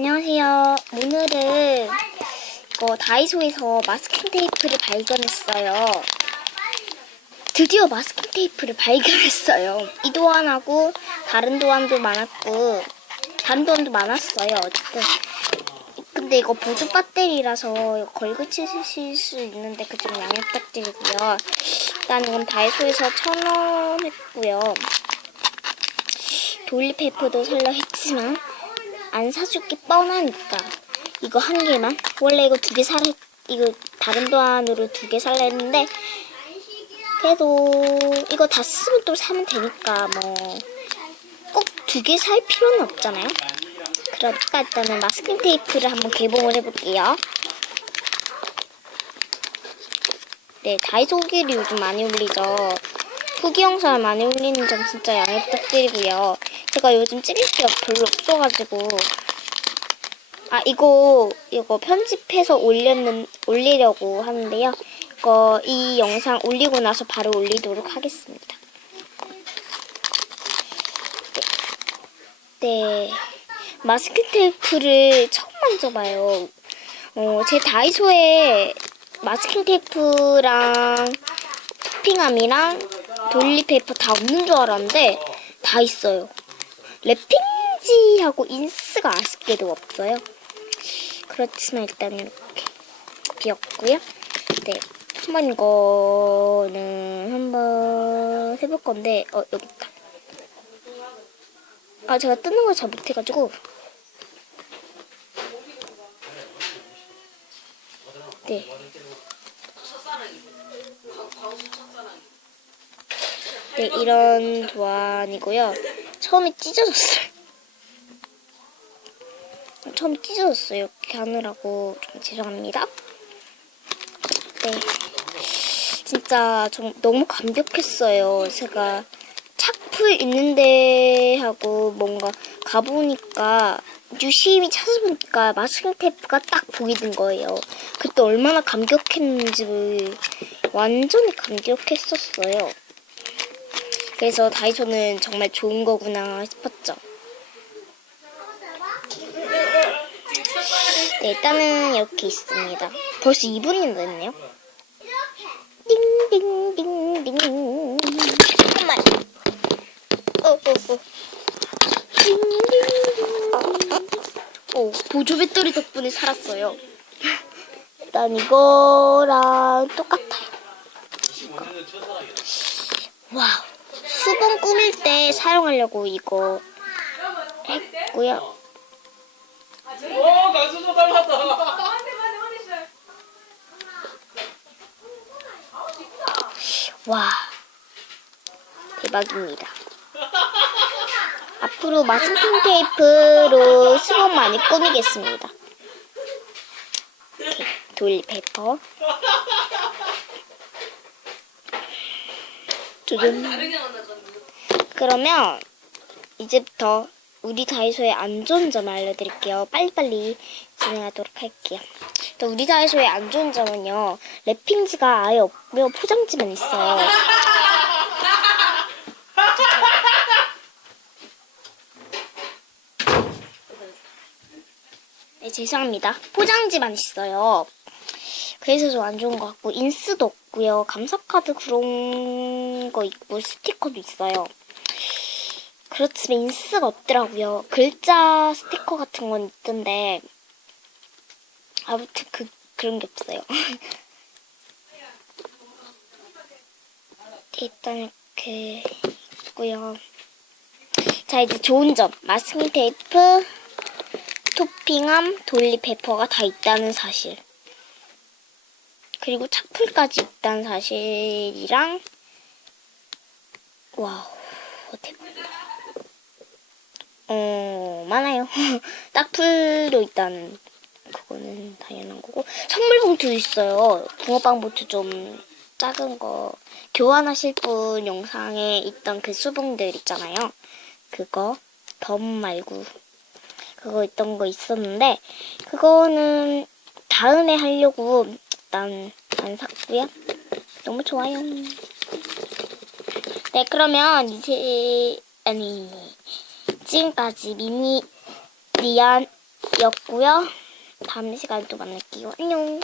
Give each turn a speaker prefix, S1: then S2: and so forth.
S1: 안녕하세요. 오늘은 이거 다이소에서 마스킹 테이프를 발견했어요. 드디어 마스킹 테이프를 발견했어요. 이 도안하고 다른 도안도 많았고 다른 도안도 많았어요. 어쨌든 근데 이거 보조 배터리라서 이거 걸고 치실 수 있는데 그점 양해 부탁드리고요. 일단 이건 다이소에서 천 원 했고요. 돌리페이퍼도 살려 했지만 안 사줄게 뻔하니까. 이거 한 개만? 원래 이거 두개 했- 이거 다른 도안으로 두 개 살라 했는데 그래도 이거 다 쓰면 또 사면 되니까 뭐 꼭 두 개 살 필요는 없잖아요. 그러니까 일단은 마스킹 테이프를 한번 개봉을 해볼게요. 네 다이소 후기를 요즘 많이 올리죠. 후기 영상을 많이 올리는 점 진짜 양해 부탁드리고요 제가 요즘 찍을 게 별로 없어가지고 아 이거 이거 편집해서 올렸는 올리려고 하는데요. 이거 이 영상 올리고 나서 바로 올리도록 하겠습니다. 네 마스크 테이프를 처음 만져봐요. 어, 제 다이소에 마스킹 테이프랑 토핑함이랑 돌리페이퍼 다 없는 줄 알았는데 다 있어요. 랩핑지하고 인스가 아쉽게도 없어요. 그렇지만 일단 이렇게 비었고요. 네, 한번 이거는 한번 해볼 건데 어 여기 있다. 아 제가 뜨는 걸 잘 못해가지고 네. 네, 이런 도안이고요. 처음에 찢어졌어요. 처음에 찢어졌어요. 이렇게 하느라고 좀 죄송합니다. 네. 진짜 좀 너무 감격했어요. 제가 착풀 있는데 하고 뭔가 가보니까 유심히 찾아보니까 마스킹 테이프가 딱 보게 된 거예요. 그때 얼마나 감격했는지 완전히 감격했었어요. 그래서 다이소는 정말 좋은 거구나 싶었죠. 네, 일단은 이렇게 있습니다. 벌써 2분이 됐네요. 띵띵띵띵. 어. 띵띵띵. 오, 보조 배터리 덕분에 살았어요. 일단 이거랑 똑같아요. 와우. 수분 꾸밀 때 사용하려고 이거 했고요.
S2: 오, 강수조 닮았다.
S1: 와 대박입니다. 앞으로 마스킹 테이프로 수분 많이 꾸미겠습니다. 이렇게 돌리페이퍼. 두둔. 그러면 이제부터 우리 다이소의 안 좋은 점을 알려드릴게요. 빨리빨리 진행하도록 할게요. 또 우리 다이소의 안 좋은 점은요. 랩핑지가 아예 없고요. 포장지만 있어요. 네, 죄송합니다. 포장지만 있어요. 그래서 좀 안 좋은 것 같고 인스도 없고요. 감사카드 그런 거 있고 스티커도 있어요. 그렇지만 인스가 없더라고요. 글자 스티커 같은 건 있던데 아무튼 그 그런 게 없어요. 일단 이렇게 있고요. 자 이제 좋은 점 마스킹 테이프, 토핑함, 돌리 페퍼가 다 있다는 사실. 그리고 착풀까지 있다는 사실이랑 와우 대박이다. 어 많아요. 딱풀도 있다는 그거는 당연한 거고 선물 봉투도 있어요. 붕어빵 봉투 좀 작은 거 교환하실 분 영상에 있던 그 수봉들 있잖아요. 그거 덤 말고 그거 있던 거 있었는데 그거는 다음에 하려고 일단 안 샀고요. 너무 좋아요. 네 그러면 이제 아니 지금까지 미니 리안 였고요. 다음 시간에 또 만날게요. 안녕.